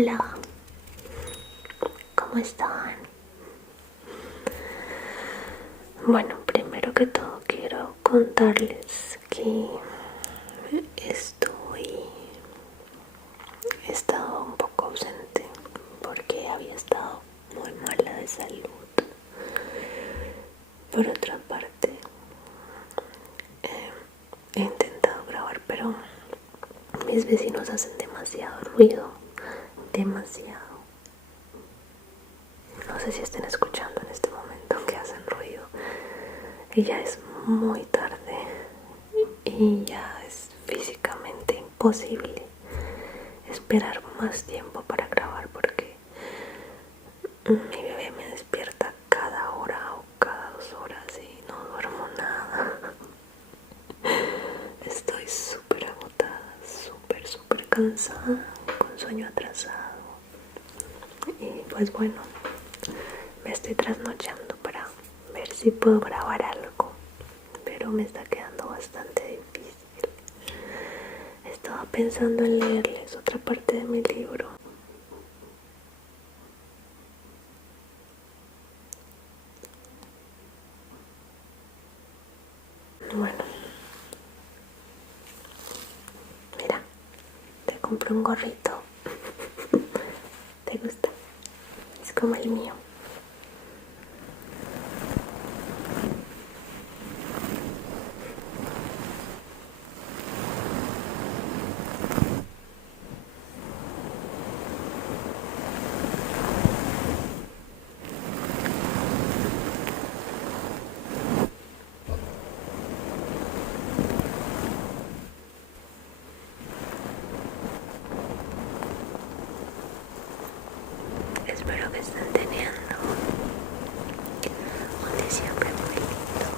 Hola, ¿cómo están? Bueno, primero que todo quiero contarles que he estado un poco ausente porque había estado muy mala de salud. Por otra parte, he intentado grabar, pero mis vecinos hacen demasiado ruido, demasiado. No sé si estén escuchando en este momento que hacen ruido. Y ya es muy tarde y ya es físicamente imposible esperar más tiempo para grabar porque mi bebé me despierta cada hora o cada 2 horas y no duermo nada. Estoy súper agotada, súper cansada, con sueño atrasado. Y pues bueno, me estoy trasnochando para ver si puedo grabar algo, pero me está quedando bastante difícil. Estaba pensando en leerles otra parte de mi libro. Bueno, mira, te compré un gorrito. ¿Te gusta? Es como el mío. Espero que estén teniendo un diciembre muy lindo.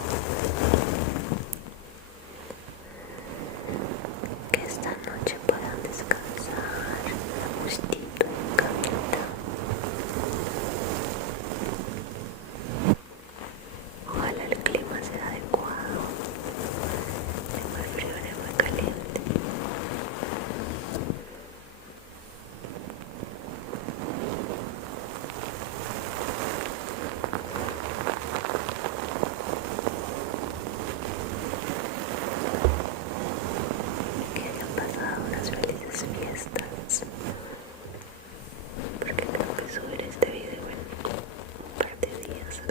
Que esta noche puedan descansar a gustito en camita. Ojalá el clima sea adecuado, ni muy frío ni muy caliente. Que hayan pasado unas felices fiestas, porque tengo que subir este video en un par de días.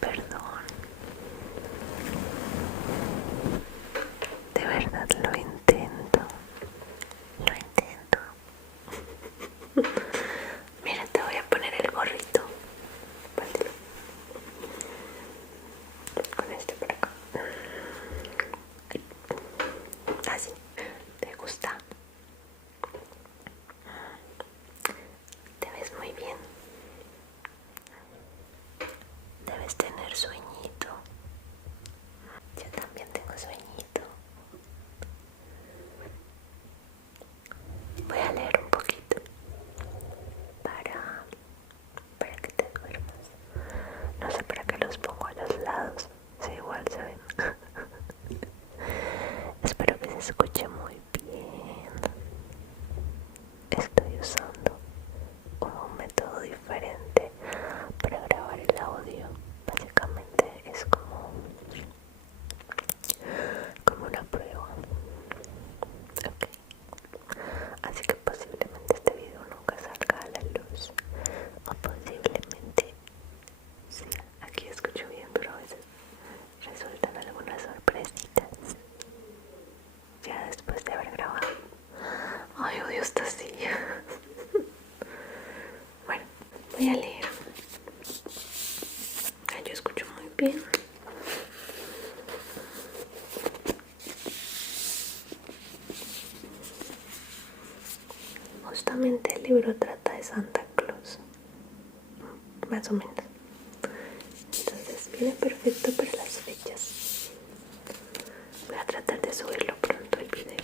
Perdón, de verdad lo intento. Mira, te voy a poner el gorrito. Póntelo. Con este por acá. Así. ¿Te gusta? Te ves muy bien. Debes tener sueñito. Yo también tengo sueñito. Voy a leer un poquito para que te duermas. No sé para qué los pongo a los lados. Sí, igual se ven. Espero que se escuche muy bien. Estoy usando un método diferente para grabar el audio. Básicamente es como una prueba. Ok. Así que posiblemente este video nunca salga a la luz. O posiblemente sí, aquí escucho bien, pero a veces resultan algunas sorpresitas ya después de haber grabado. Ay, odio esta silla. Bueno, voy a leer. Yo escucho muy bien. Justamente el libro trata de Santa Claus, más o menos. Entonces viene perfecto para las fechas. Voy a tratar de subirlo pronto el video.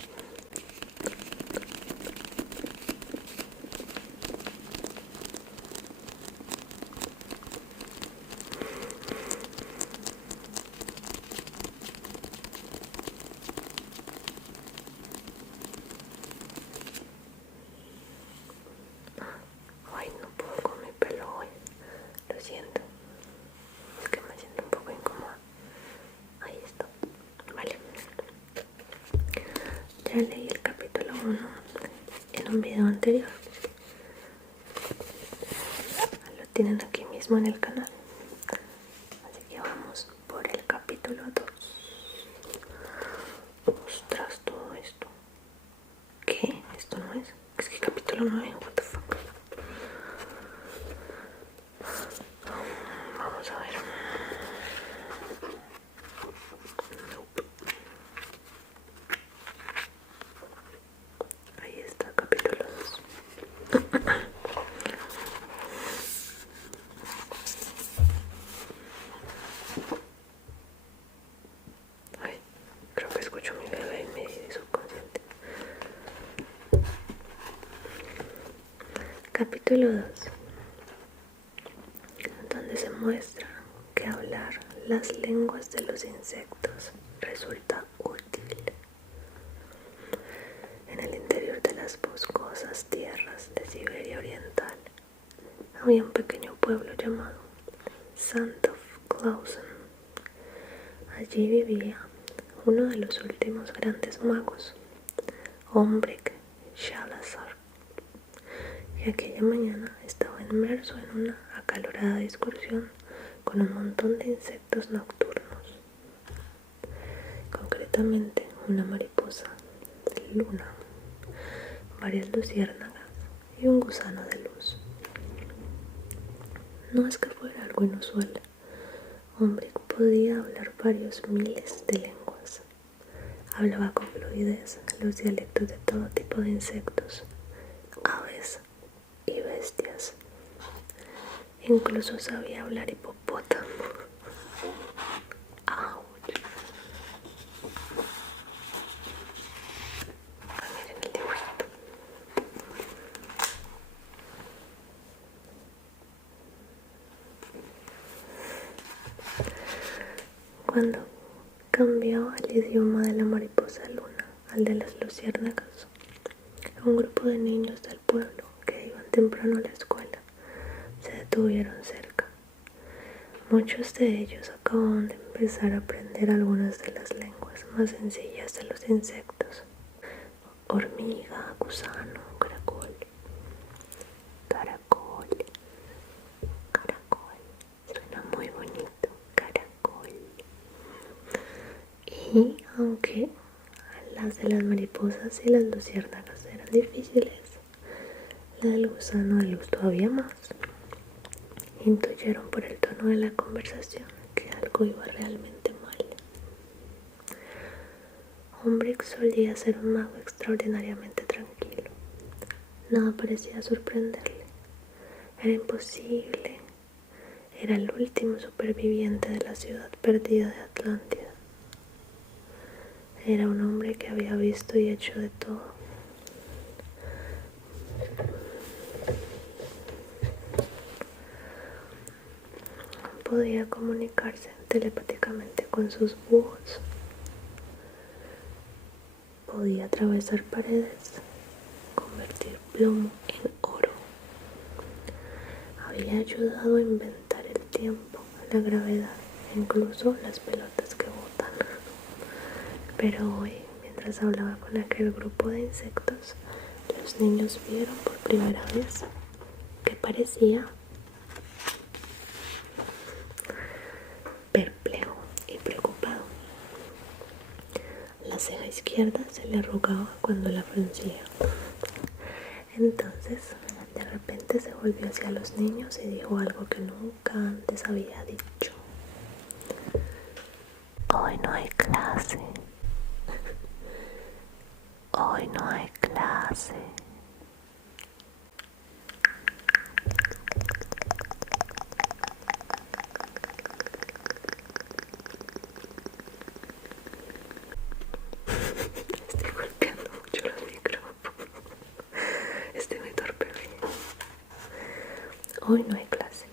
Ya leí el capítulo 1 en un video anterior. Lo tienen aquí mismo en el canal. Así que vamos por el capítulo 2. Ostras, todo esto. ¿Qué? Esto no es. Es que capítulo 9. What the fuck. Vamos a ver. Nope. Ahí está, capítulo 2. Ay, creo que escucho a mi bebé en mi subconsciente. Capítulo 2, donde se muestra que hablar las lenguas de los insectos resulta útil. En el interior de las boscosas tierras de Siberia Oriental había un pequeño pueblo llamado Sandov Clausen. Allí vivía uno de los últimos grandes magos, Ombrik Salazar, que aquella mañana estaba inmerso en una acalorada discusión con un montón de insectos nocturnos, concretamente una mariposa luna, varias luciérnagas y un gusano de luz. No es que fuera algo inusual. Ombrik podía hablar varios miles de lenguas. Hablaba con fluidez los dialectos de todo tipo de insectos, aves y bestias. Incluso sabía hablar hipopótamo. ¡Auch! Miren el dibujito. Cuando cambió el idioma de la mariposa luna al de las luciérnagas, un grupo de niños del pueblo que iban temprano a la escuela se detuvieron cerca. Muchos de ellos acababan de empezar a aprender algunas de las lenguas más sencillas de los insectos: hormiga, gusano, caracol. Caracol, caracol, suena muy bonito, caracol. Y aunque las de las mariposas y las luciérnagas eran difíciles, la del gusano de luz todavía más. Intuyeron por el tono de la conversación que algo iba realmente mal. Ombrik solía ser un mago extraordinariamente tranquilo. Nada parecía sorprenderle. Era imposible. Era el último superviviente de la ciudad perdida de Atlántida. Era un hombre que había visto y hecho de todo. Podía comunicarse telepáticamente con sus búhos. Podía atravesar paredes, convertir plomo en oro. Había ayudado a inventar el tiempo, la gravedad e incluso las pelotas que botan. Pero hoy, mientras hablaba con aquel grupo de insectos, los niños vieron por primera vez que parecía perplejo y preocupado. La ceja izquierda se le arrugaba cuando la fruncía. Entonces, de repente se volvió hacia los niños y dijo algo que nunca antes había dicho. Hoy no hay clase. Hoy no hay clase. Estoy golpeando mucho los micrófonos. Estoy muy torpe. Hoy no hay clase.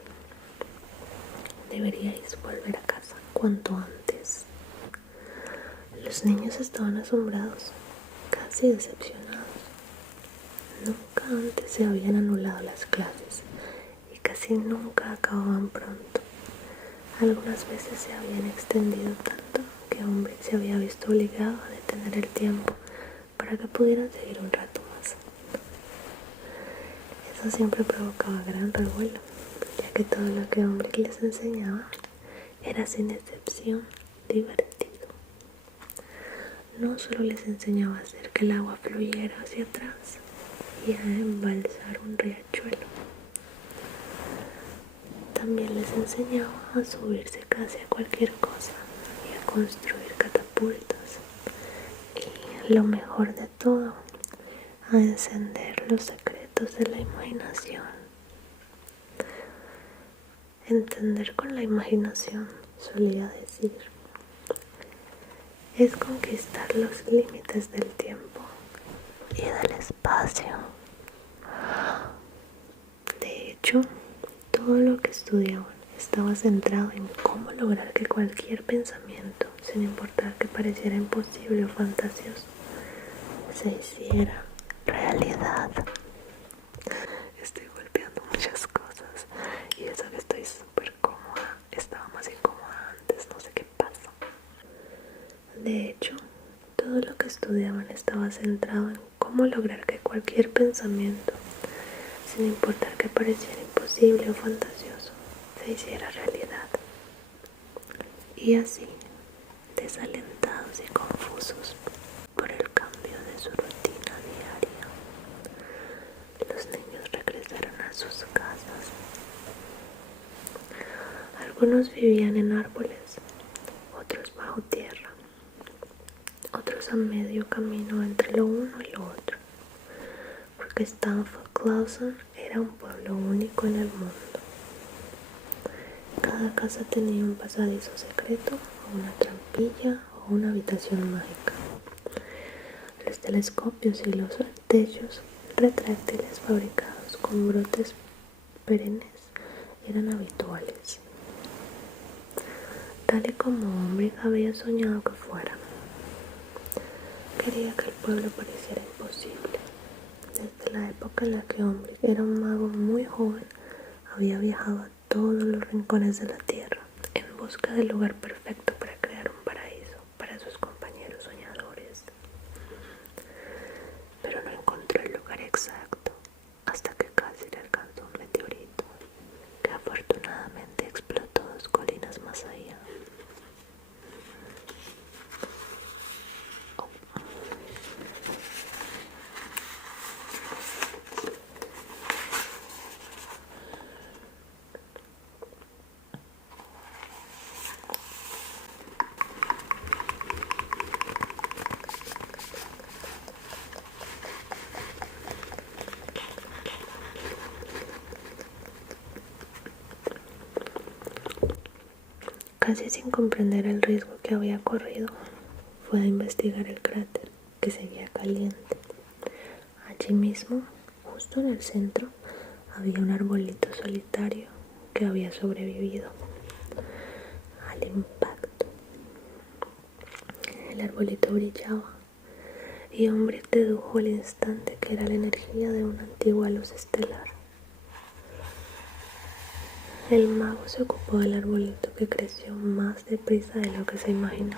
Deberíais volver a casa cuanto antes. Los niños estaban asombrados, casi decepcionados. Nunca antes se habían anulado las clases y casi nunca acababan pronto. Algunas veces se habían extendido tanto que Ombrik se había visto obligado a detener el tiempo para que pudieran seguir un rato más. Eso siempre provocaba gran revuelo, ya que todo lo que Hombre les enseñaba era sin excepción divertido. No solo les enseñaba a hacer que el agua fluyera hacia atrás y a embalsar un riachuelo, también les enseñaba a subirse casi a cualquier cosa y a construir catapultas. Y lo mejor de todo, a encender los secretos de la imaginación. Entender con la imaginación, solía decir, es conquistar los límites del tiempo y del espacio. De hecho, todo lo que estudiaban estaba centrado en cómo lograr que cualquier pensamiento, sin importar que pareciera imposible o fantasioso, se hiciera realidad. Estoy golpeando muchas cosas y eso que estoy súper cómoda. Estaba más incómoda antes, no sé qué pasa. De hecho, todo lo que estudiaban estaba centrado en cómo lograr que cualquier pensamiento, sin importar que pareciera imposible o fantasioso, se hiciera realidad. Y así, desalentados y confusos por el cambio de su rutina diaria, los niños regresaron a sus casas. Algunos vivían en árboles, otros bajo tierra, otros a medio camino entre lo uno y lo otro, porque Stanford Clausen era un pueblo único en el mundo. Cada casa tenía un pasadizo secreto, o una trampilla o una habitación mágica. Los telescopios y los techos retráctiles fabricados con brotes perennes eran habituales, tal y como Hombre había soñado que fuera. Quería que el pueblo pareciera imposible. Desde la época en la que Hombre era un mago muy joven, había viajado a todos los rincones de la tierra en busca del lugar perfecto para crear un paraíso para sus compañeros soñadores. Pero no encontró el lugar exacto hasta que casi le alcanzó un meteorito que afortunadamente explotó 2 colinas más allá. Casi sin comprender el riesgo que había corrido, fue a investigar el cráter, que seguía caliente. Allí mismo, justo en el centro, había un arbolito solitario que había sobrevivido al impacto. El arbolito brillaba y Hombre dedujo al instante que era la energía de una antigua luz estelar. El mago se ocupó del arbolito, que creció más deprisa de lo que se imaginó.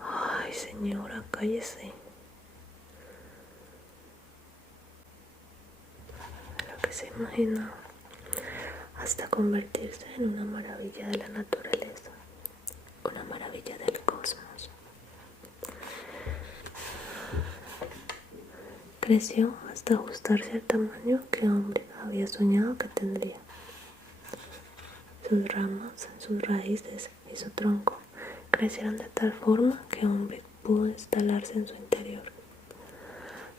Ay, señora, cállese. De lo que se imaginó, hasta convertirse en una maravilla de la naturaleza, una maravilla del cosmos. Creció hasta ajustarse al tamaño que Hombre había soñado que tendría. Sus ramas, sus raíces y su tronco crecieron de tal forma que Hombre pudo instalarse en su interior.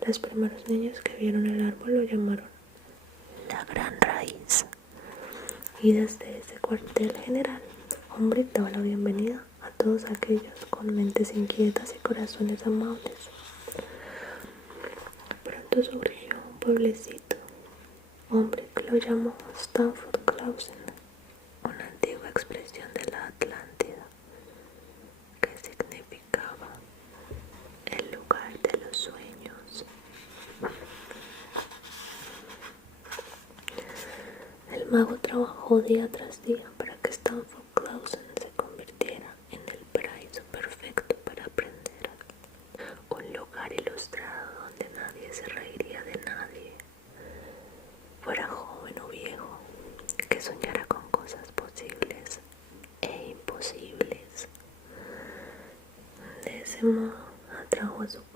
Los primeros niños que vieron el árbol lo llamaron la Gran Raíz. Y desde ese cuartel general, Hombre daba la bienvenida a todos aquellos con mentes inquietas y corazones amables. Pronto surgió un pueblecito. Hombre lo llamó Stanford Clausen, una antigua expresión de la Atlántida, que significaba el lugar de los sueños. El mago trabajó día tras día para que Stanford Clausen se convirtiera en el paraíso perfecto para aprender, un lugar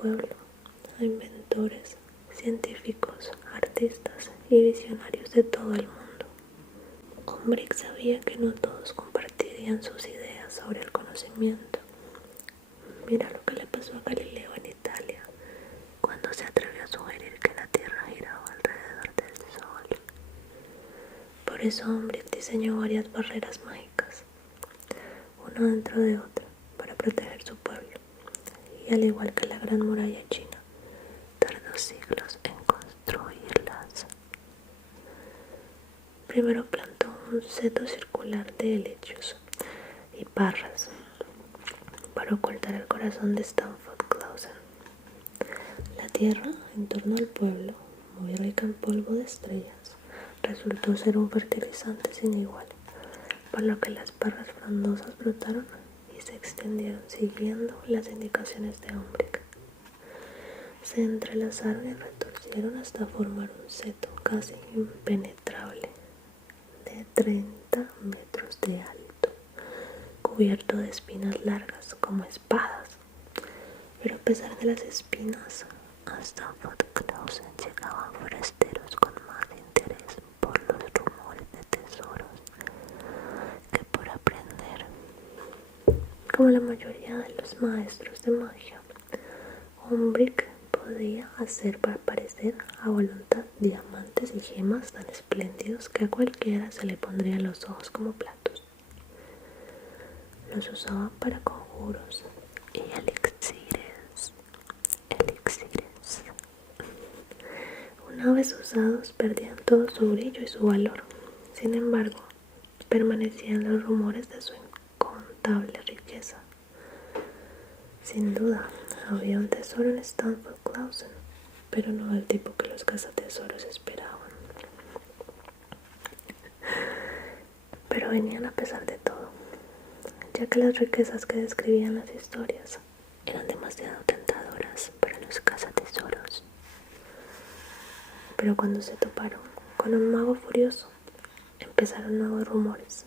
pueblo a inventores, científicos, artistas y visionarios de todo el mundo. Ombrick sabía que no todos compartirían sus ideas sobre el conocimiento. Mira lo que le pasó a Galileo en Italia, cuando se atrevió a sugerir que la Tierra giraba alrededor del Sol. Por eso Ombrick diseñó varias barreras mágicas, una dentro de otra, para proteger su pueblo. Y al igual que la Gran Muralla China, tardó siglos en construirlas. Primero plantó un seto circular de helechos y parras para ocultar el corazón de Stanford Clausen. La tierra en torno al pueblo, muy rica en polvo de estrellas, resultó ser un fertilizante sin igual, por lo que las parras frondosas brotaron y se extendieron siguiendo las indicaciones de Ombrick. Se entrelazaron y retorcieron hasta formar un seto casi impenetrable de 30 metros de alto, cubierto de espinas largas como espadas. Pero a pesar de las espinas, a Stanford Clausen llegaban forasteros con más interés por los rumores de tesoros que por aprender. Como la mayoría de los maestros de magia, Ombrick podía hacer aparecer a voluntad diamantes y gemas tan espléndidos que a cualquiera se le pondrían los ojos como platos. Los usaba para conjuros y elixires. Una vez usados, perdían todo su brillo y su valor. Sin embargo, permanecían los rumores de su incontable riqueza. Sin duda, había un tesoro en Stanford Clausen, pero no del tipo que los cazatesoros esperaban. Pero venían a pesar de todo, ya que las riquezas que describían las historias eran demasiado tentadoras para los cazatesoros. Pero cuando se toparon con un mago furioso, empezaron nuevos rumores.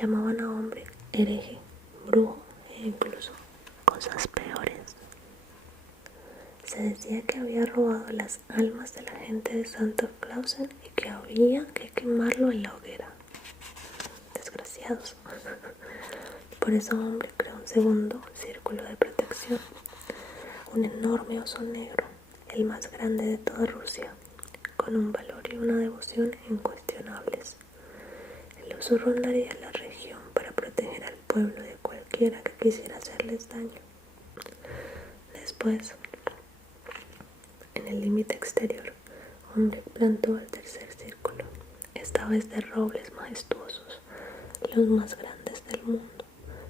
Llamaban a Ombrick hereje, brujo e incluso cosas peores. Se decía que había robado las almas de la gente de Santa Clausen y que había que quemarlo en la hoguera. Desgraciados. Por eso Ombrick creó un segundo círculo de protección, un enorme oso negro, el más grande de toda Rusia, con un valor y una devoción incuestionables. El oso rondaría la región para proteger al pueblo de cualquiera que quisiera hacerles daño. Después, en el límite exterior, Ombrick plantó el tercer círculo, esta vez de robles majestuosos, los más grandes del mundo,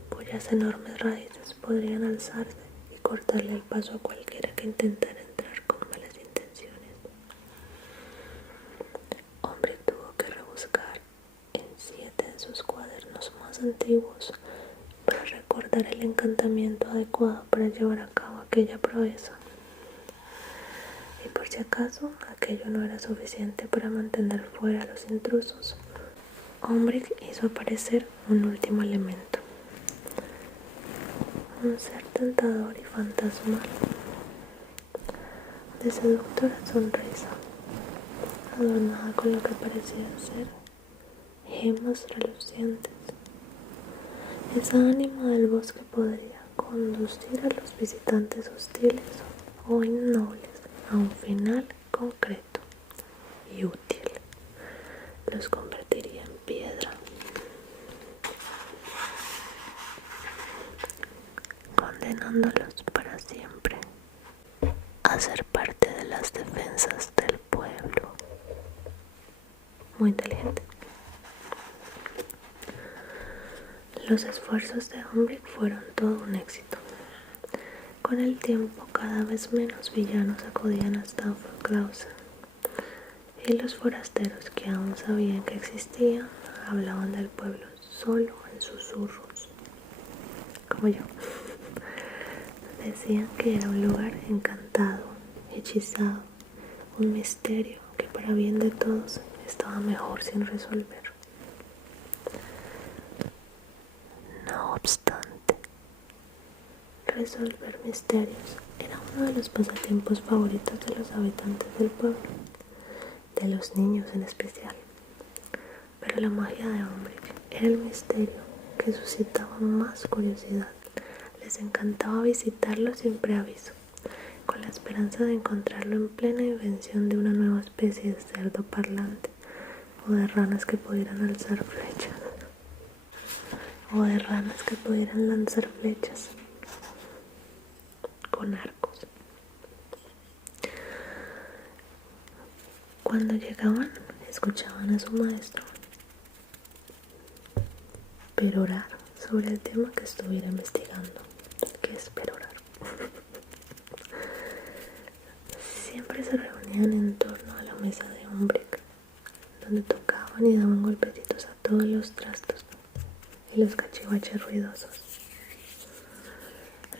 cuyas enormes raíces podrían alzarse y cortarle el paso a cualquiera que intentara entrar con malas intenciones. Ombrick tuvo que rebuscar en 7 de sus cuadernos más antiguos para recordar el encantamiento adecuado para llevar a cabo aquella proeza. Y por si acaso aquello no era suficiente para mantener fuera a los intrusos, Ombrick hizo aparecer un último elemento, un ser tentador y fantasmal, de seductora sonrisa, adornada con lo que parecía ser gemas relucientes. Esa ánima del bosque podría conducir a los visitantes hostiles o innobles a un final concreto y útil. Los convertiría en piedra, condenándolos para siempre a ser parte de las defensas del pueblo. Muy inteligente. Los esfuerzos de Ombrick fueron todo un éxito. Con el tiempo, cada vez menos villanos acudían a Stanford Clausen, y los forasteros que aún sabían que existía hablaban del pueblo solo en susurros, como yo. Decían que era un lugar encantado, hechizado, un misterio que para bien de todos estaba mejor sin resolver. No obstante, resolver misterios era uno de los pasatiempos favoritos de los habitantes del pueblo, de los niños en especial. Pero la magia de Umbridge era el misterio que suscitaba más curiosidad. Les encantaba visitarlo sin preaviso, con la esperanza de encontrarlo en plena invención de una nueva especie de cerdo parlante, o de ranas que pudieran alzar flechas, o de ranas que pudieran lanzar flechas con arcos. Cuando llegaban, escuchaban a su maestro perorar sobre el tema que estuviera investigando. ¿Qué es perorar? Siempre se reunían en torno a la mesa de Umbridge, donde tocaban y daban golpecitos a todos los trastos y los cachivaches ruidosos.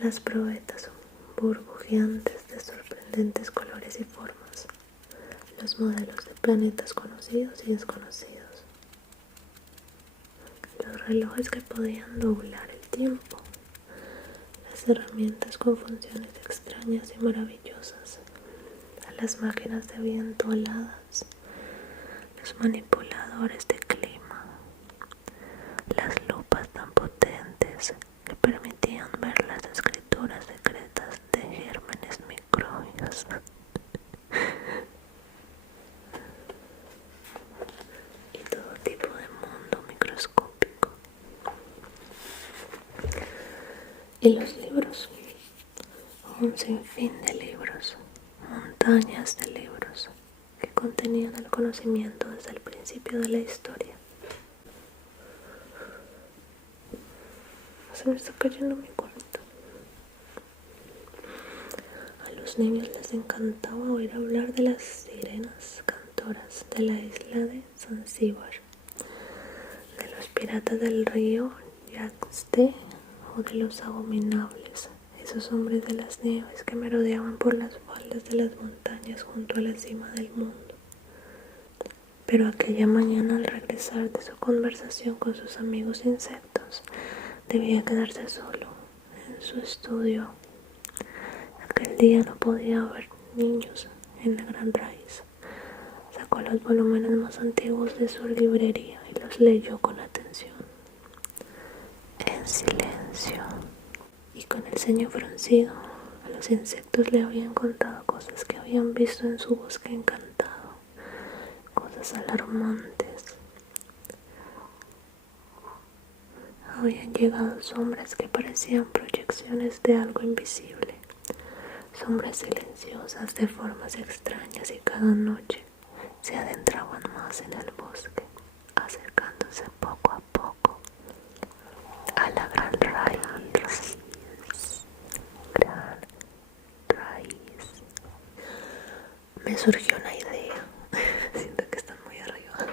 Las probetas burbujeantes de sorprendentes colores y formas, los modelos de planetas conocidos y desconocidos, los relojes que podían doblar el tiempo, las herramientas con funciones extrañas y maravillosas, las máquinas de viento aladas, los manipuladores de clima, las lupas tan potentes que permitían ver las escrituras secretas de gérmenes microbios. Y todo tipo de mundo microscópico. Y los libros, un sinfín de libros, montañas de libros que contenían el conocimiento desde el principio de la historia. Se me está cayendo mi cuarto. A los niños les encantaba oír hablar de las sirenas cantoras de la isla de Zanzíbar, de los piratas del río Yaxte o de los abominables, esos hombres de las nieves que merodeaban por las faldas de las montañas junto a la cima del mundo. Pero aquella mañana, al regresar de su conversación con sus amigos insectos, debía quedarse solo en su estudio. Aquel día no podía haber niños en la gran raíz. Sacó los volúmenes más antiguos de su librería y los leyó con atención, en silencio y con el ceño fruncido. A los insectos le habían contado cosas que habían visto en su bosque encantado, cosas alarmantes. Habían llegado sombras que parecían proyecciones de algo invisible, sombras silenciosas de formas extrañas, y cada noche se adentraban más en el bosque, acercándose poco a poco a la gran raíz. Gran raíz. Me surgió una idea. Siento que están muy arriba.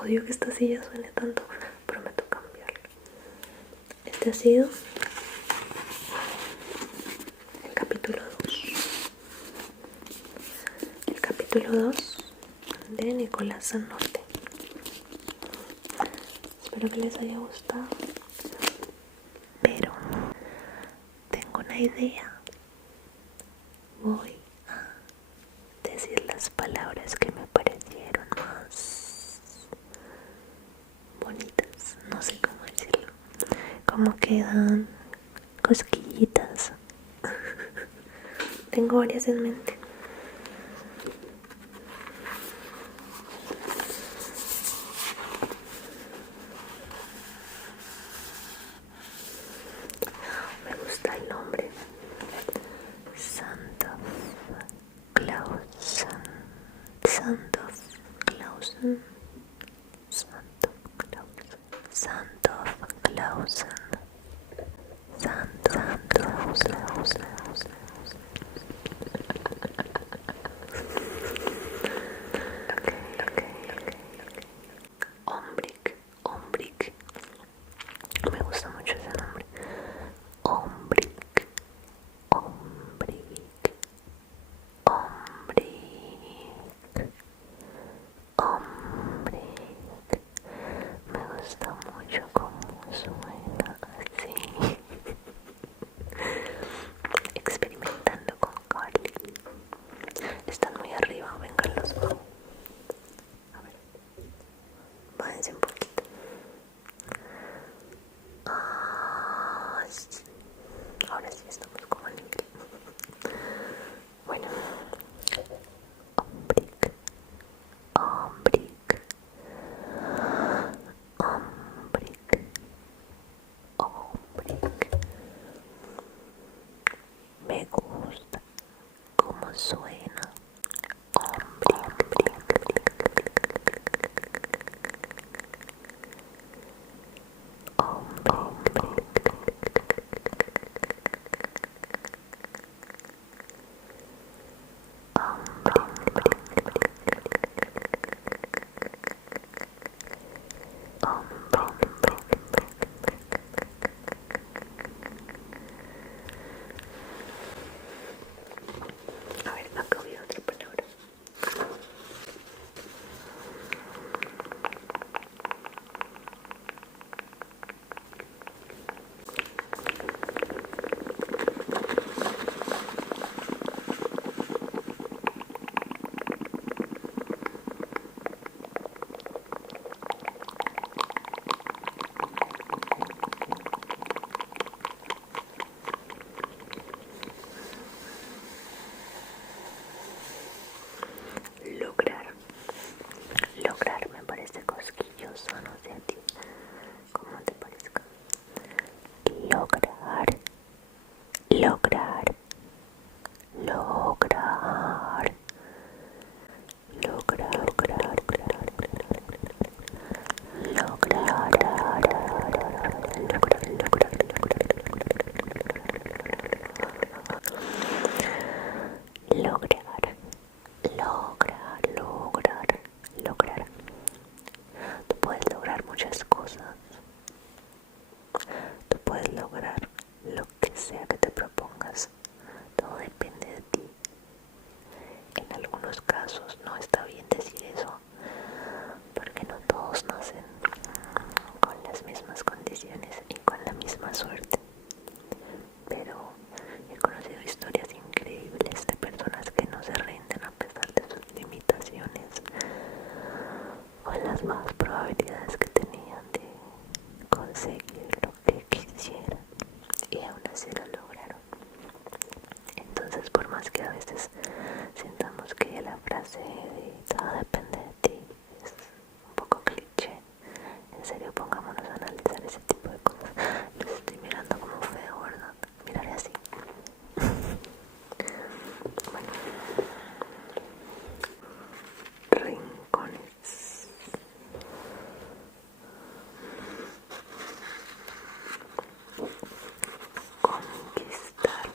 Odio que esta silla suene tanto. Prometo cambiarla. Este ha sido el capítulo 2. El capítulo 2 de Nicolás Zanorte. Espero que les haya gustado. Pero tengo una idea. Voy a decir las palabras que me parecieron más bonitas. No sé cómo decirlo. Como quedan cosquillitas. Tengo varias en mente. Me gusta el nombre. Santa Clausen. Santa Clausen. Santa Clausen. Santa Clausen. Santa Clausen. Umbridge. Me gusta mucho ese nombre. Umbridge. Umbridge. suena? Hombre, hombre, hombre, hombre, a ver, acá voy a otra palabra. Lograr. Lograr me parece cosquilloso, no sé a ti cómo te parezca. Lograr. Lograr. Lograr. Lograr. Lograr. Lograr. Tú puedes lograr muchas cosas. Tú puedes lograr lo que sea que te propongas. Todo depende de ti. En algunos casos no está bien decir eso, porque no todos nacen con las mismas condiciones y con la misma suerte. Pero he conocido historias increíbles de personas que no se rinden a pesar de sus limitaciones, con las bajas probabilidades que tenían de conseguir lo que quisieran, y aún así lo lograron. Entonces, por más que a veces sintamos que la frase de todo depende de ti es un poco cliché, en serio pongámonos a analizar ese tipo de cosas. Los estoy mirando como feo, ¿verdad? Miraré así. Bueno, rincones. Conquistar.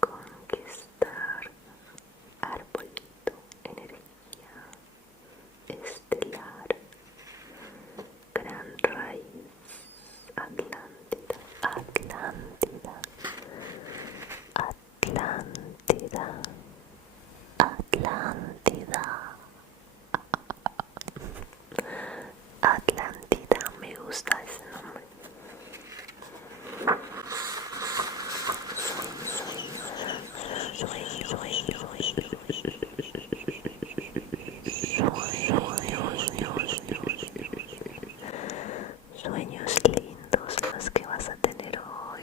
Conquistar. Arbolito. Energía. Estelar. Gran raíz. Atlántida. Atlántida. Atlántida. Atlántida. Atlántida, me gusta ese nombre. Sueños lindos los que vas a tener hoy.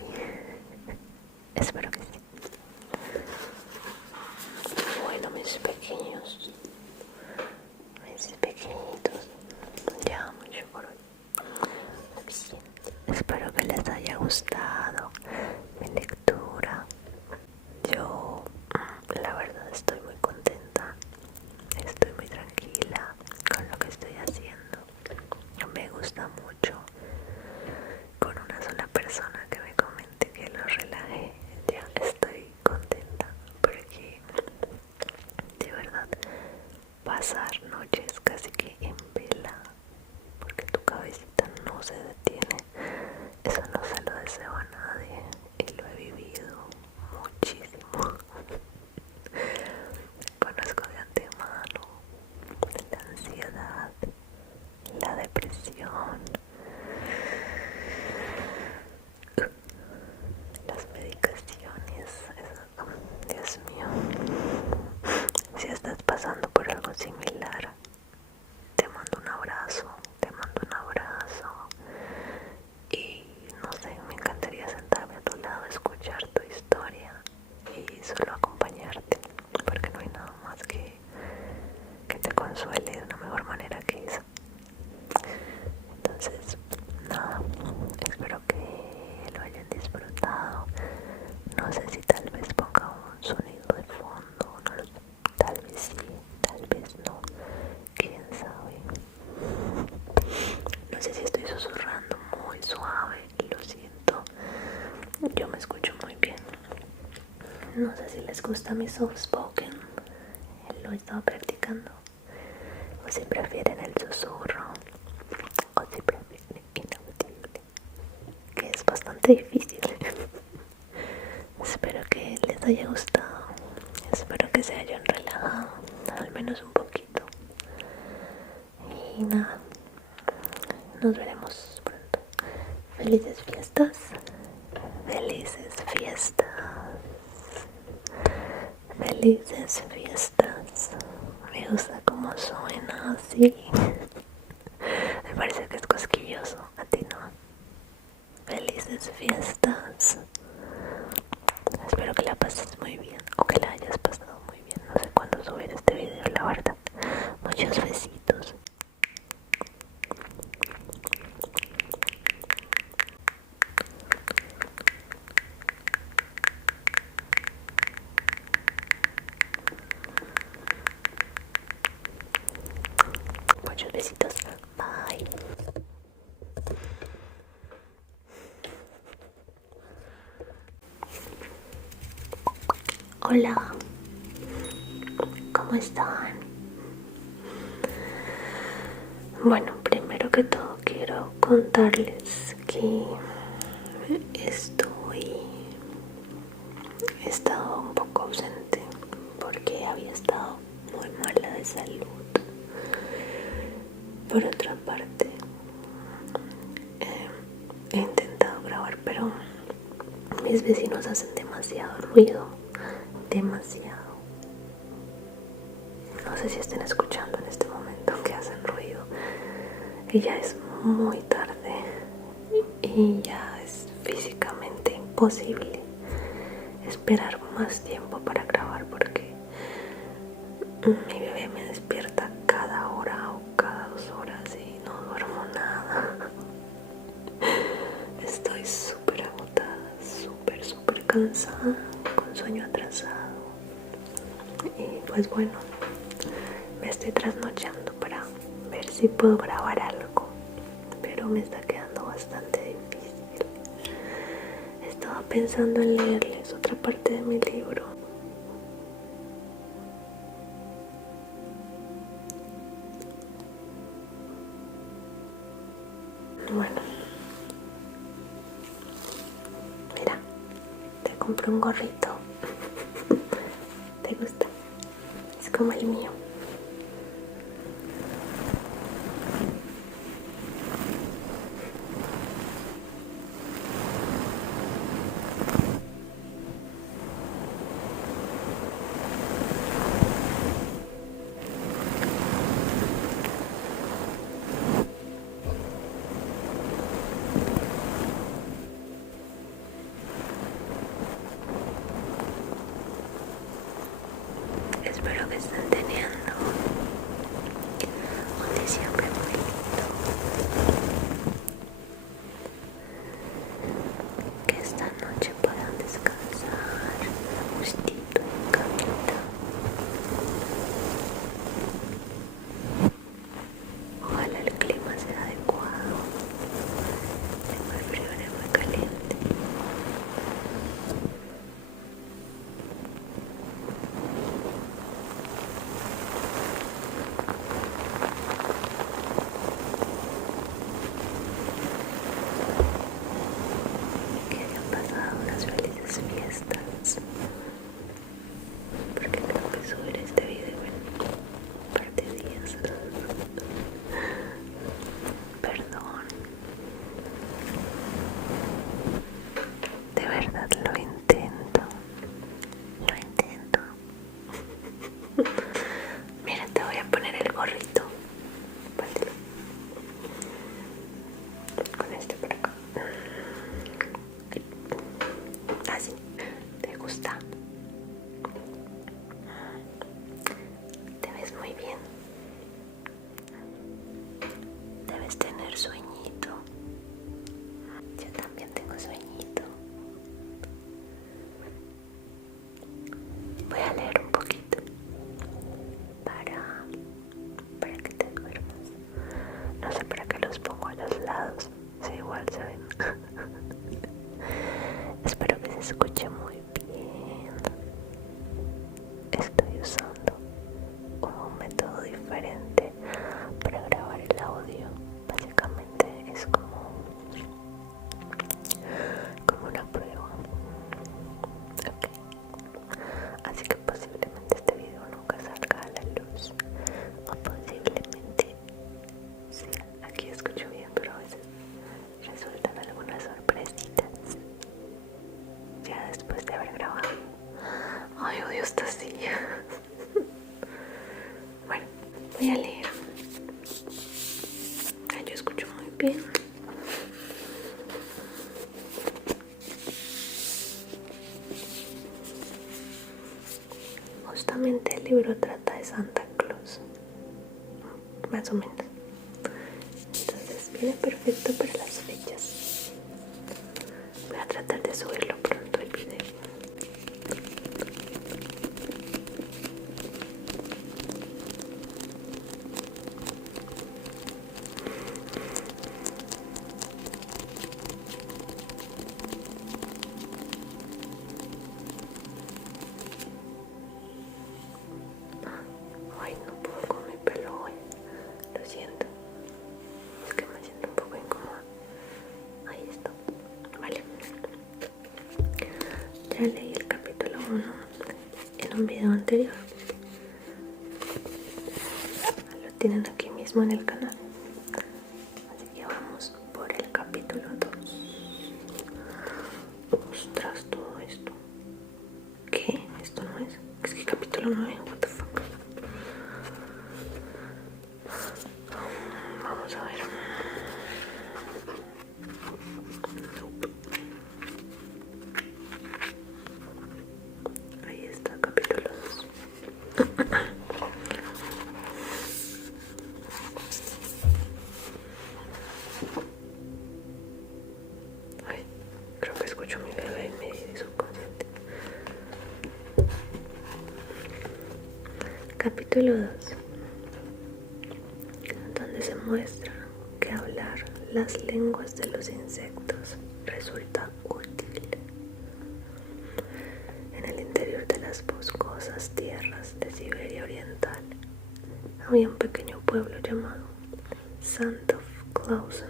Espero que sí. Bueno, mis pequeños, mis pequeñitos, ya mucho por hoy. Espero que les haya gustado mi lectura. Yo, la verdad, estoy muy contenta, estoy muy tranquila con lo que estoy haciendo. Me gusta mucho. Con una sola persona que me comente que lo relaje, ya estoy contenta, porque de verdad pasar noches casi que en vela porque tu cabecita no se detiene, eso no se lo deseo a nadie, y lo he vivido muchísimo. Conozco de antemano la ansiedad, la depresión, las medicaciones. Dios mío, si estás pasando por algo similar, No sé si les gusta mi soft spoken. Lo he estado practicando. O si prefieren el susurro. O si prefieren inaudible. Que es bastante difícil. Espero que les haya gustado. Espero que se hayan relajado. Al menos un poquito. Y nada. Nos veremos pronto. Felices fiestas. Felices fiestas. Felices fiestas. Me gusta cómo suena así. Me parece que es cosquilloso. A ti no. Felices fiestas. Espero que la pases muy bien. O que la hayas pasado muy bien. No sé cuándo subir este video, la verdad. Muchos besitos. Muchos besitos. Bye. Hola. ¿Cómo están? Bueno, primero que todo quiero contarles que he estado un poco ausente porque había estado muy mala de salud. Por otra parte, he intentado grabar, pero mis vecinos hacen demasiado ruido. Demasiado. No sé si estén escuchando en este momento que hacen ruido. Y ya es muy tarde. Y ya es físicamente imposible esperar más tiempo para grabar porque mi bebé me despierta cada hora o cada 2 horas y no duermo nada. Estoy súper agotada, súper cansada, con sueño atrasado. Y pues bueno, me estoy trasnochando para ver si puedo grabar algo, pero me está quedando bastante difícil. Estaba pensando en leerles otra parte de mi libro. Bueno, mira, te compré un gorrito. ¿Te gusta? Es como el mío. Espero que estén teniendo un diciembre muy lindo. Que esta noche puedan descansar justito en camita. Ojalá el clima sea adecuado, ni muy frío ni muy caliente. Que hayan pasado unas felices fiestas, porque creo que subiré este video en un par de días. Perdón, de verdad lo intento. Mira, te voy a poner el gorrito. Póntelo. Con este por acá. Así. ¿Te gusta? Te ves muy bien. Debes tener sueñito. Yo también tengo sueñito. Voy a leer un poquito para que te duermas. No sé para qué los pongo a los lados. Sí, igual se ven. Espero que se escuche muy bien. estoy usando un método diferente para grabar el audio. Básicamente es como una prueba. Ok. Así que posiblemente este video nunca salga a la luz, o posiblemente sí, aquí escucho bien, pero a veces resultan algunas sorpresitas ya después de haber grabado. Ay, odio esta silla. Bueno, voy a leer. Ay, yo escucho muy bien. Justamente el libro trata de Santa Claus, más o menos. Entonces viene perfecto para las fechas. Voy a tratar de subirlo pronto el video. Ay, no puedo con mi pelo hoy. Lo siento. Es que me siento un poco incómoda. Ahí está. Vale. Ya leí el capítulo 1 en un video anterior. Lo tienen aquí mismo en el canal. Así que vamos por el capítulo 2. Ostras, todo esto. ¿Qué? ¿Esto no es? Es que capítulo 9. What the fuck. Vamos a ver. Nope. Ahí está, capítulo 2. Ay, creo que escucho a mi bebé en mi subconsciente. Capítulo 2, donde se muestra que hablar las lenguas de los insectos resulta útil. En el interior de las boscosas tierras de Siberia Oriental había un pequeño pueblo llamado Santa Clausen.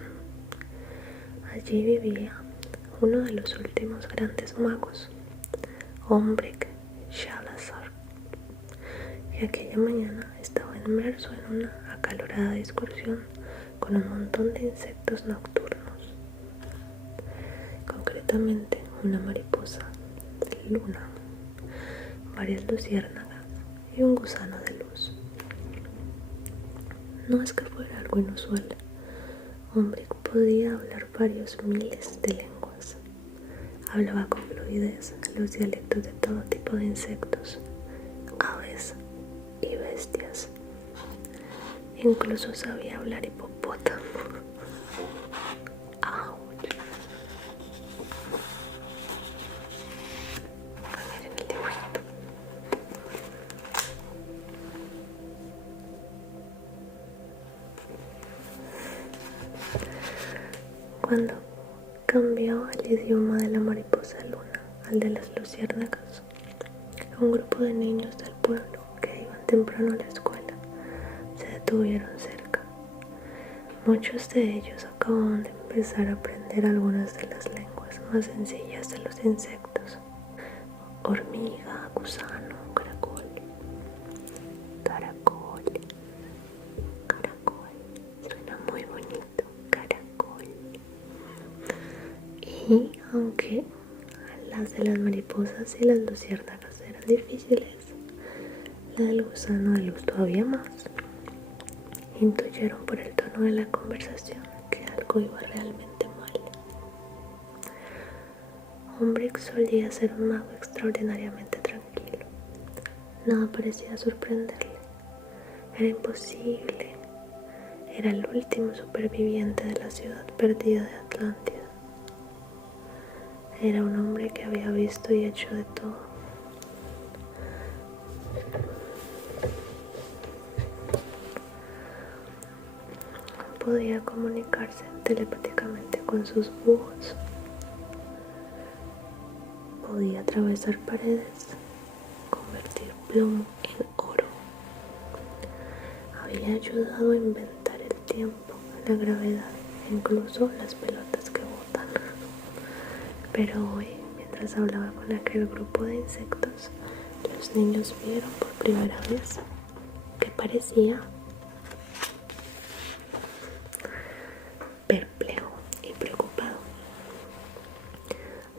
Allí vivía uno de los últimos grandes magos, Ombrig Salazar, que aquella mañana estaba inmerso en una acalorada discusión con un montón de insectos nocturnos, concretamente una mariposa luna, varias luciérnagas y un gusano de luz. No es que fuera algo inusual. Ombrig podía hablar varios miles de lenguas. Hablaba con fluidez los dialectos de todo tipo de insectos, aves y bestias. Incluso sabía hablar hipopótamo. ¡Auch! Miren el dibujito. Cuando cambió el idioma de la mariposa luna al de las luciérnagas, un grupo de niños del pueblo que iban temprano a la escuela se detuvieron cerca. Muchos de ellos acababan de empezar a aprender algunas de las lenguas más sencillas de los insectos: hormiga, gusano, caracol. Caracol, caracol, suena muy bonito, caracol. Y aunque las de las mariposas y las luciérnagas eran difíciles, la del gusano de luz todavía más. Intuyeron por el tono de la conversación que algo iba realmente mal. Ombrig solía ser un mago extraordinariamente tranquilo. Nada parecía sorprenderle. Era imposible. Era el último superviviente de la ciudad perdida de Atlántida. Era un hombre que había visto y hecho de todo. Podía comunicarse telepáticamente con sus búhos. Podía atravesar paredes, convertir plomo en oro. Había ayudado a inventar el tiempo, la gravedad e incluso las pelotas que botan. Pero hoy, mientras hablaba con aquel grupo de insectos, los niños vieron por primera vez que parecía perplejo y preocupado.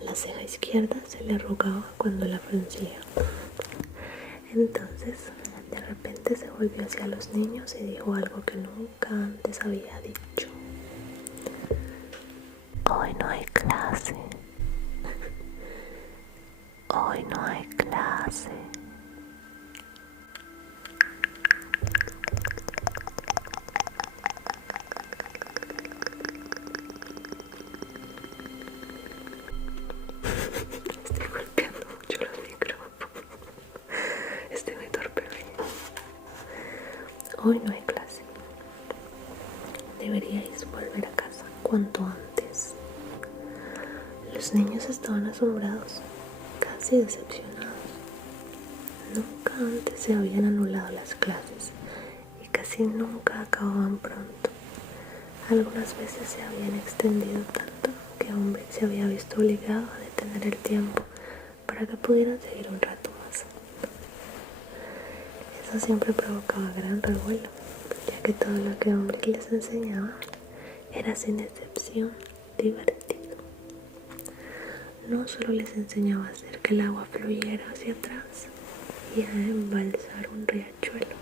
La ceja izquierda se le arrugaba cuando la fruncía. Entonces, de repente se volvió hacia los niños y dijo algo que nunca antes había dicho. Hoy no hay clase. Hoy no hay clase. Estoy golpeando mucho los micrófonos. Estoy muy torpe hoy. Hoy no hay clase. Deberíais volver a casa cuanto antes. Los niños estaban asombrados, casi decepcionados. Nunca antes se habían anulado las clases y casi nunca acababan pronto. Algunas veces se habían extendido tanto que Hombre se había visto obligado a detener el tiempo para que pudieran seguir un rato más. Eso siempre provocaba gran revuelo, ya que todo lo que Hombre les enseñaba era sin excepción divertido. No solo les enseñaba a hacer que el agua fluyera hacia atrás y a embalsar un riachuelo,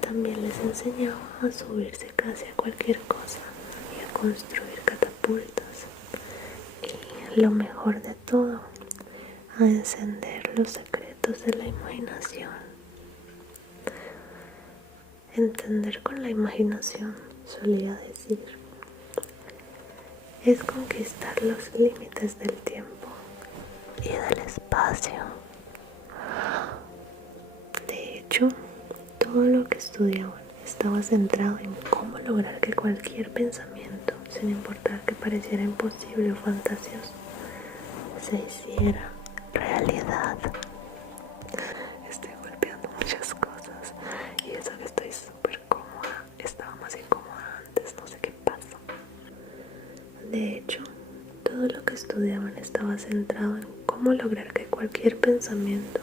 también les enseñaba a subirse casi a cualquier cosa y a construir catapultas y, lo mejor de todo, a encender los secretos de la imaginación. Entender con la imaginación, solía decir, es conquistar los límites del tiempo Y del espacio. De hecho, todo lo que estudiaban estaba centrado en cómo lograr que cualquier pensamiento, sin importar que pareciera imposible o fantasioso, se hiciera Realidad. Estoy golpeando muchas cosas y eso que estoy súper cómoda. Estaba más incómoda antes, no sé qué pasa. De hecho, todo lo que estudiaban estaba centrado en cómo lograr que cualquier pensamiento,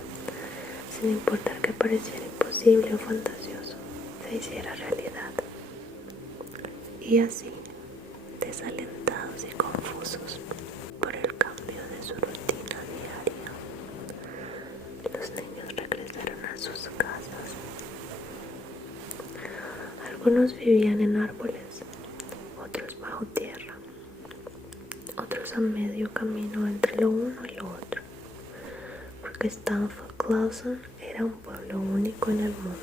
sin importar que pareciera imposible o fantasioso, se hiciera realidad. Y así, desalentados y confusos por el cambio de su rutina diaria, los niños regresaron a sus casas. Algunos vivían en árboles, otros bajo tierra, otros a medio camino entre lo uno y lo otro, porque Stanford Clausen era un pueblo único en el mundo.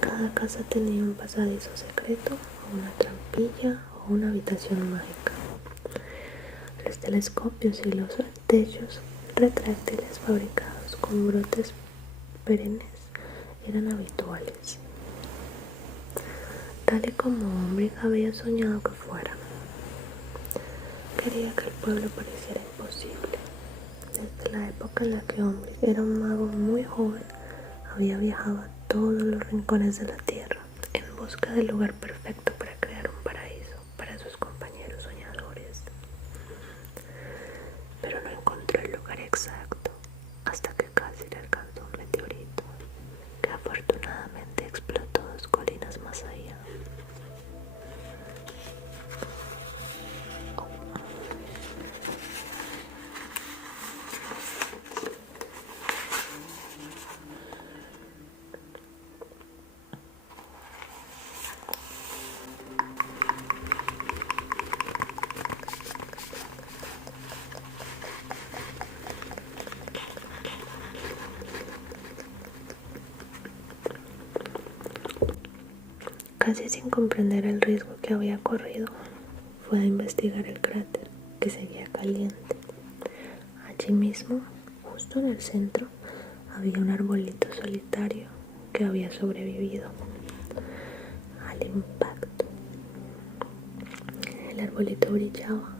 Cada casa tenía un pasadizo secreto, o una trampilla o una habitación mágica. Los telescopios y los techos retráctiles fabricados con brotes perennes eran habituales, tal y como Hombre había soñado que fuera. Quería que el pueblo pareciera imposible. Desde la época en la que Hombre era un mago muy joven, había viajado a todos los rincones de la tierra en busca del lugar perfecto para crear un paraíso para sus compañeros soñadores. Pero no encontró el lugar exacto hasta que casi le alcanzó un meteorito que afortunadamente explotó 2 colinas más allá. Casi sin comprender el riesgo que había corrido, fue a investigar el cráter, que seguía caliente. Allí mismo, justo en el centro, había un arbolito solitario que había sobrevivido al impacto. El arbolito brillaba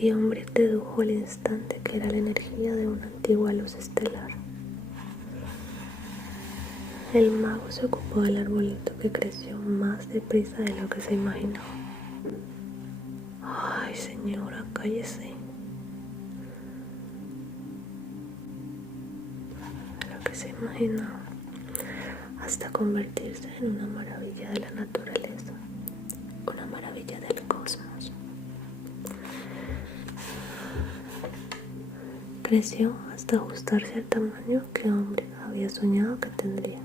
y Hombre dedujo al instante que era la energía de una antigua luz estelar. El mago se ocupó del arbolito, que creció más deprisa de lo que se imaginó. Ay, señora, cállese. Lo que se imaginó, hasta convertirse en una maravilla de la naturaleza, una maravilla del cosmos. Creció hasta ajustarse al tamaño que Hombre había soñado que tendría.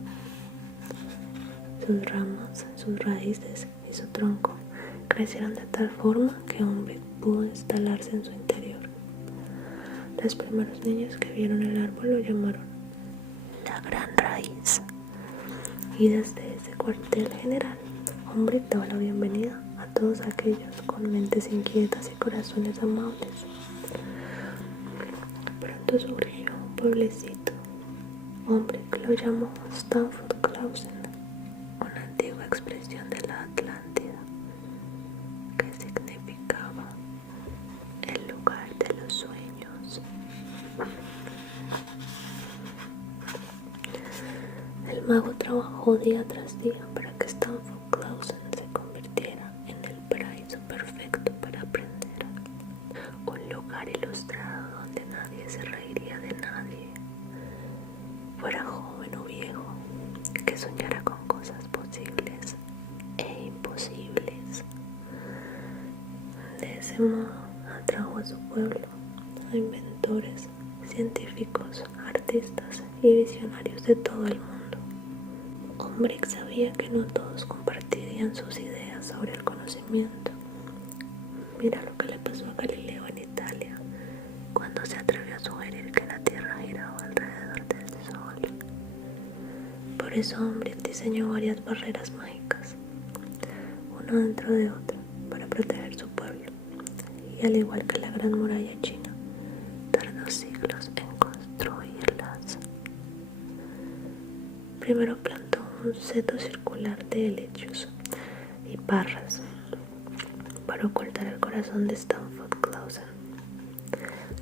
Sus ramas, sus raíces y su tronco crecieron de tal forma que Hombre pudo instalarse en su interior. Los primeros niños que vieron el árbol lo llamaron la Gran Raíz, y desde ese cuartel general, Hombre daba la bienvenida a todos aquellos con mentes inquietas y corazones amables. Pronto surgió un pueblecito, Hombre que lo llamó Stanford-Clausen, una antigua expresión de la Atlántida, que significaba el lugar de los sueños. El mago trabajó día tras día para que Stanford-Clausen se convirtiera en el paraíso perfecto para aprender, un lugar ilustrado donde nadie se reiría de nadie, fuera joven o viejo, que soñara con cosas posibles e imposibles. De ese modo atrajo a su pueblo a inventores, científicos, artistas y visionarios de todo el mundo. Hombre sabía que no todos compartirían sus ideas sobre el conocimiento. Mira lo que le pasó a Galileo en Italia, cuando se atrevió a sugerir que la Tierra giraba alrededor del Sol. Por eso Hombre diseñó varias barreras mágicas, una dentro de otra, para proteger su pueblo, y al igual que la Gran Muralla China, tardó siglos en construirlas. Primero plantó un seto circular de helechos y parras para ocultar el corazón de Stanford-Clausen.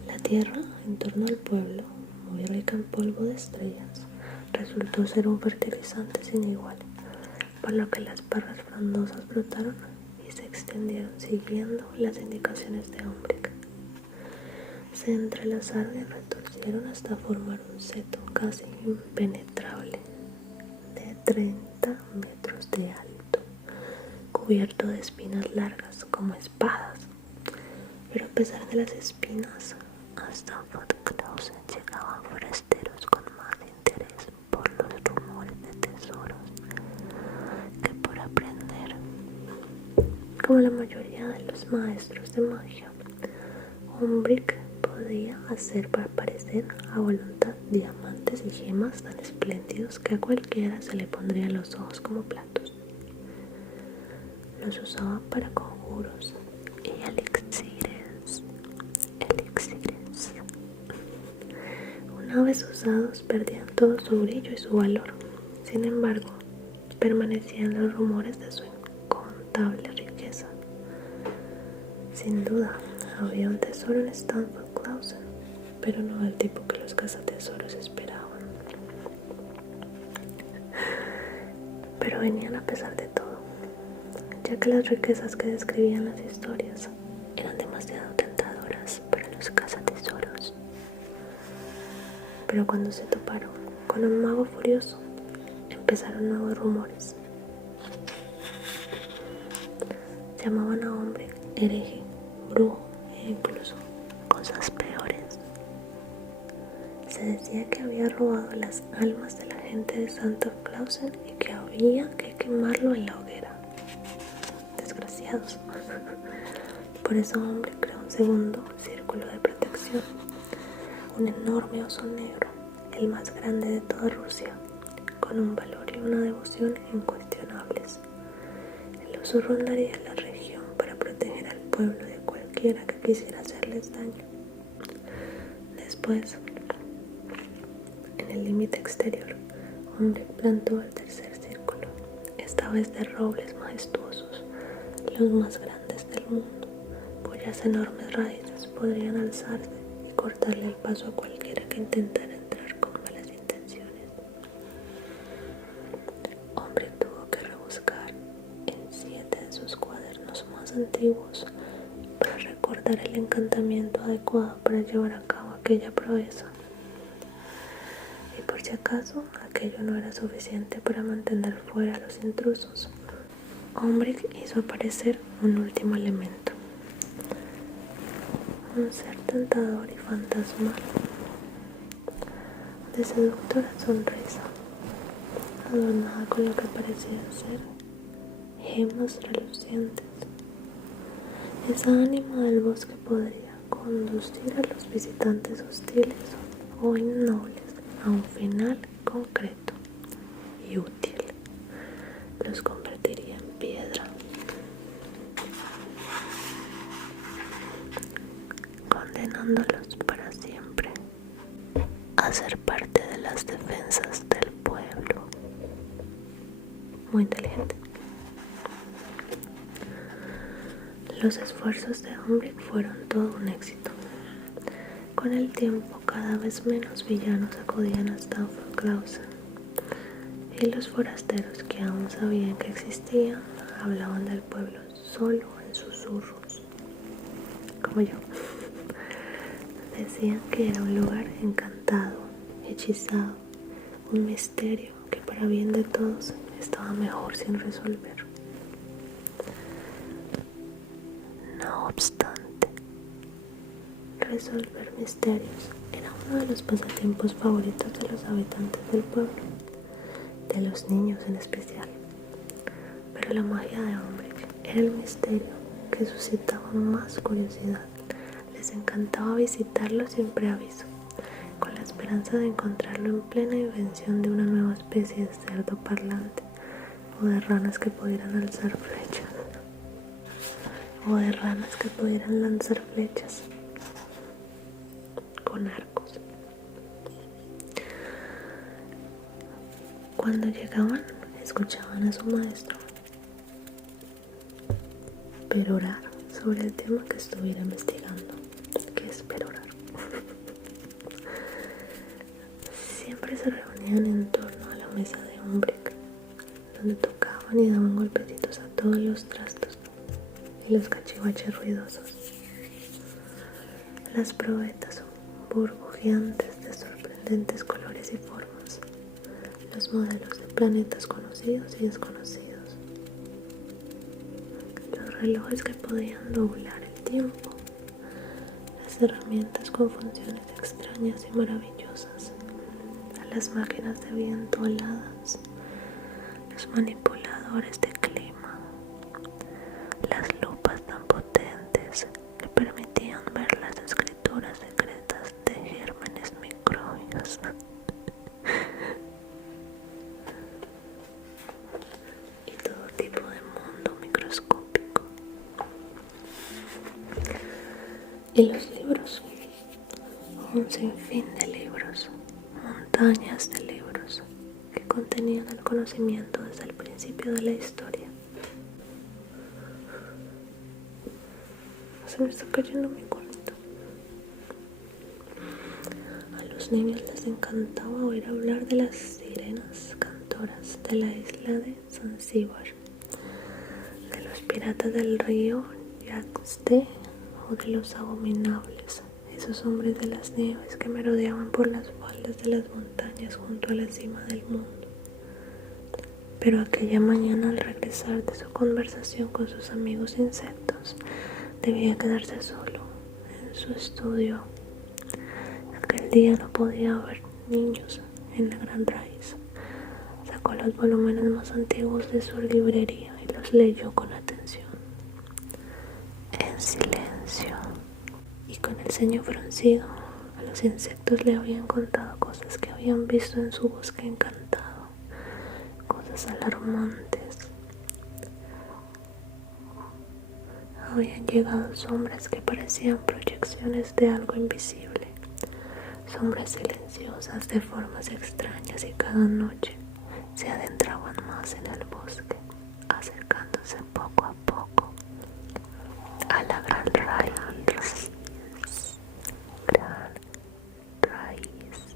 La tierra en torno al pueblo, muy rica en polvo de estrellas, resultó ser un fertilizante sin igual, por lo que las parras frondosas brotaron y se extendieron siguiendo las indicaciones de Hombre. Se entrelazaron y retorcieron hasta formar un seto casi impenetrable, de 30 metros de alto, cubierto de espinas largas como espadas. Pero a pesar de las espinas, a Stanford-Clausen llegaban forasteros con más interés por los rumores de tesoros que por aprender. Como la mayoría de los maestros de magia, Umbric podía hacer aparecer a voluntad diamantes y gemas tan espléndidos que a cualquiera se le pondrían los ojos como platos. Los usaba para conjuros y elixires. Una vez usados, perdían todo su brillo y su valor. Sin embargo, permanecían los rumores de su incontable riqueza. Sin duda, había un tesoro en Stanford-Clausen, pero no del tipo que los cazatesoros esperaban. Pero venían a pesar de todo, ya que las riquezas que describían las historias eran demasiado tentadoras para los cazatesoros. Pero cuando se toparon con un mago furioso, empezaron nuevos rumores. Llamaban a Hombre hereje, brujo e incluso cosas peores. Se decía que había robado las almas de la gente de Stanford-Clausen y que había que quemarlo en la hoguera. Desgraciados. Por eso Hombre creó un segundo círculo de protección, un enorme oso negro, el más grande de toda Rusia, con un valor y una devoción incuestionables. El oso rondaría la región para proteger al pueblo de cualquiera que quisiera hacerles daño. Después, en el límite exterior, Hombre plantó el tercer círculo, esta vez de robles majestuosos, los más grandes del mundo, cuya cuyas enormes raíces podrían alzarse y cortarle el paso a cualquiera que intentara entrar con malas intenciones. Hombre tuvo que rebuscar en 7 de sus cuadernos más antiguos para recordar el encantamiento adecuado para llevar a cabo aquella proeza. Y por si acaso aquello no era suficiente para mantener fuera a los intrusos, Umbric hizo aparecer un último elemento, un ser tentador y fantasmal, de seductora sonrisa, adornada con lo que parecían ser gemas relucientes. Esa ánima del bosque podría conducir a los visitantes hostiles o innobles a un final concreto y útil. Los convertiría en piedra, condenándolos para siempre a ser parte de las defensas del pueblo. Muy inteligente. Los esfuerzos de Umbric fueron todo un éxito. Con el tiempo, cada vez menos villanos acudían a Stanford Clausen, y los forasteros que aún sabían que existían hablaban del pueblo solo en susurros, como yo. Decían que era un lugar encantado, hechizado, un misterio que para bien de todos estaba mejor sin resolver. No obstante, resolver misterios era uno de los pasatiempos favoritos de los habitantes del pueblo, de los niños en especial. Pero la magia de Umbric era el misterio que suscitaba más curiosidad. Les encantaba visitarlo sin preaviso, con la esperanza de encontrarlo en plena invención de una nueva especie de cerdo parlante, o de ranas que pudieran alzar flechas, o de ranas que pudieran lanzar flechas con arcos. Cuando llegaban, escuchaban a su maestro perorar sobre el tema que estuviera investigando. ¿Qué es perorar? Siempre se reunían en torno a la mesa de Umbric, donde tocaban y daban golpecitos a todos los trastos y los cachivaches ruidosos. Las probetas burbujeantes de sorprendentes colores y formas, los modelos de planetas conocidos y desconocidos, los relojes que podían doblar el tiempo, las herramientas con funciones extrañas y maravillosas, las máquinas de viento aladas, los manipuladores de clima, las lupas tan potentes que permitían ver las escrituras secretas de gérmenes microbios. Y todo tipo de mundo microscópico. Y los libros, un sinfín de libros, montañas de libros que contenían el conocimiento desde el principio de la historia. Se me está cayendo mi cuarto. A los niños les encantaba oír hablar de las sirenas cantoras de la isla de Zanzíbar, de los piratas del río Yaxte o de los abominables, esos hombres de las nieves que merodeaban por las faldas de las montañas junto a la cima del mundo. Pero aquella mañana, al regresar de su conversación con sus amigos insectos, debía quedarse solo en su estudio. Aquel día no podía haber niños en la gran raíz. Sacó los volúmenes más antiguos de su librería y los leyó con atención, en silencio y con el ceño fruncido. A los insectos le habían contado cosas que habían visto en su bosque encantado, cosas alarmantes. Habían llegado sombras que parecían proyecciones de algo invisible, sombras silenciosas de formas extrañas, y cada noche se adentraban más en el bosque, acercándose poco a poco a la gran raíz, gran raíz.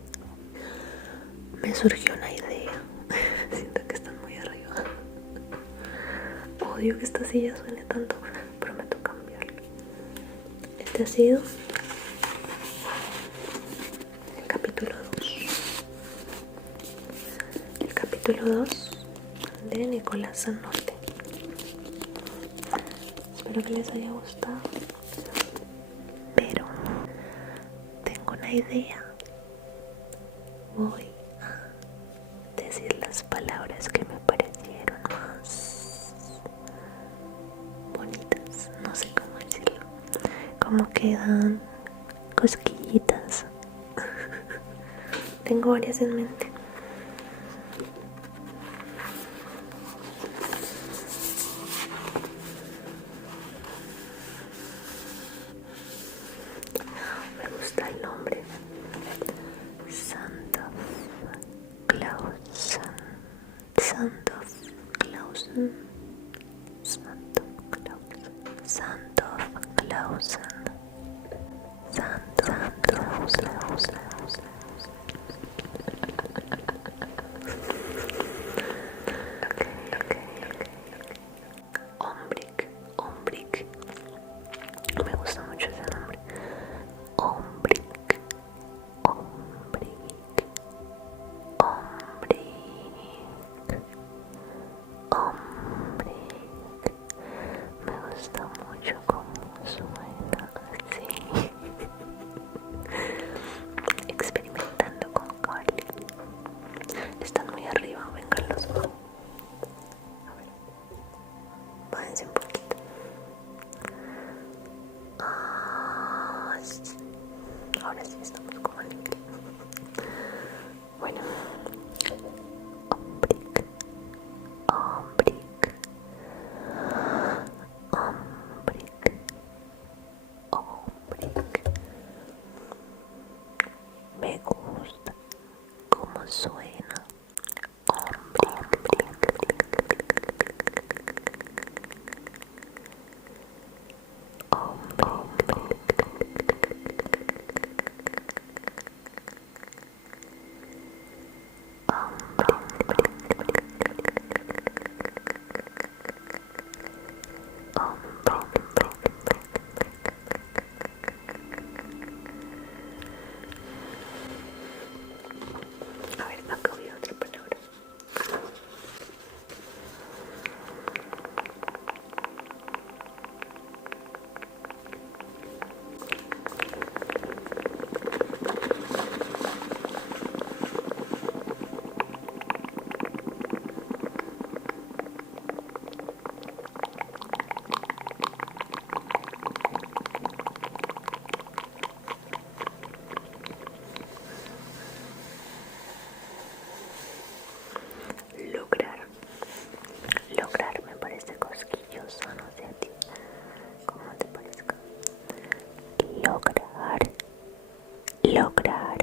Me surgió una idea. Siento que están muy arriba. Odio que esta silla suene tanto. Prometo cambiarlo. Este ha sido el capítulo 2. El capítulo 2 de Nicolás Zanotti. Espero que les haya gustado. Pero tengo una idea. Voy a decir las palabras que me parecieron más bonitas. No sé cómo decirlo. Como que dan cosquillitas. Tengo varias en mente. Me gusta el nombre. Santa Clausen. Santa Clausen. Santa Clausen. Santa Clausen. Santa Clausen. Ombrick. Me gusta mucho ese nombre. Ombrick. Me gusta mucho cómo suena así. Experimentando con Carly. Están muy arriba, vengan los dos. A ver, bájense un poquito. Sí. Ahora sí estamos como al nivel. Bueno, Ombrick. Me gusta cómo suena. Ombrick. A ver, acá voy a otra palabra. Lograr me parece cosquilloso, no sé a ti cómo te parezca. Lograr. Lograr.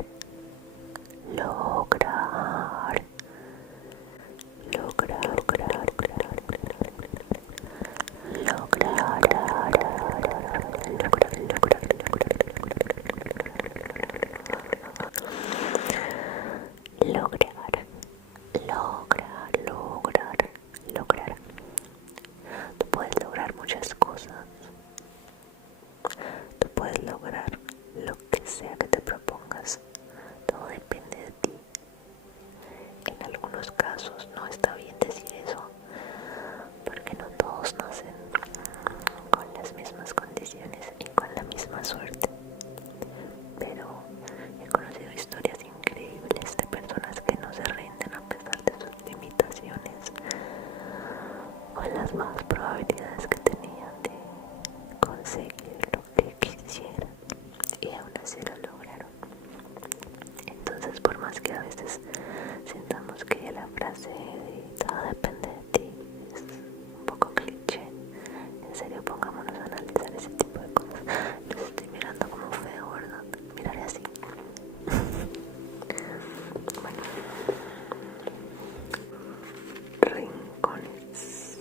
Tú puedes lograr muchas cosas. Tú puedes lograr lo que sea que te propongas. Todo depende de ti. En algunos casos no está bien decir eso, porque no todos nacen con las mismas condiciones y con la misma suerte. Pero he conocido historias increíbles de personas que no se rinden a pesar de sus limitaciones, con las bajas probabilidades que tenían de conseguir lo que quisieran, y aún así lo lograron. Entonces, por más que a veces sintamos que la frase de todo depende de ti es un poco cliché, en serio pongámonos a analizar ese tipo de cosas. Los estoy mirando como feo, ¿verdad? Miraré así. Bueno, rincones.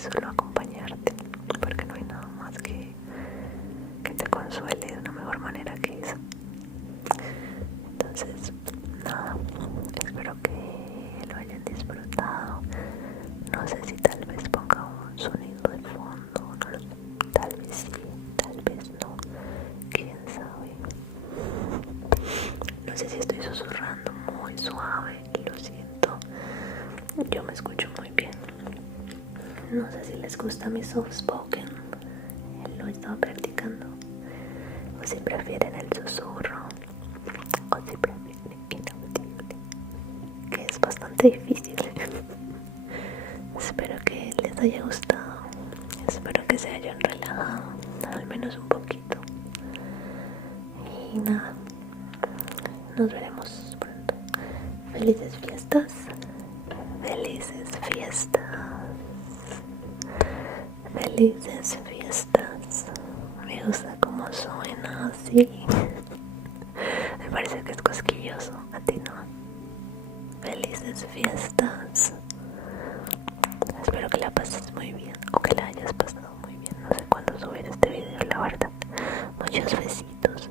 solo acompañarte, porque no hay nada más que te consuele de una mejor manera que eso. Entonces, nada, espero que lo hayan disfrutado. No sé si tal vez ponga un sonido de fondo, no lo sé. Tal vez sí, tal vez no, quién sabe. No sé si estoy susurrando muy suave, lo siento. Yo me escucho muy bien. No sé si les gusta mi soft spoken, lo he estado practicando, o si prefieren el susurro, o si prefieren inaudible, que es bastante difícil. Espero que les haya gustado, espero que se hayan relajado, al menos un poquito. Y nada, nos veremos pronto. Felices fiestas, felices fiestas, felices fiestas. Me gusta cómo suena así. Me parece que es cosquilloso, a ti no. Felices fiestas. Espero que la pases muy bien, o que la hayas pasado muy bien. No sé cuándo subir este video, la verdad. Muchos besitos.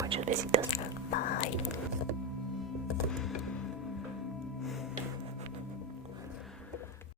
Muchos besitos.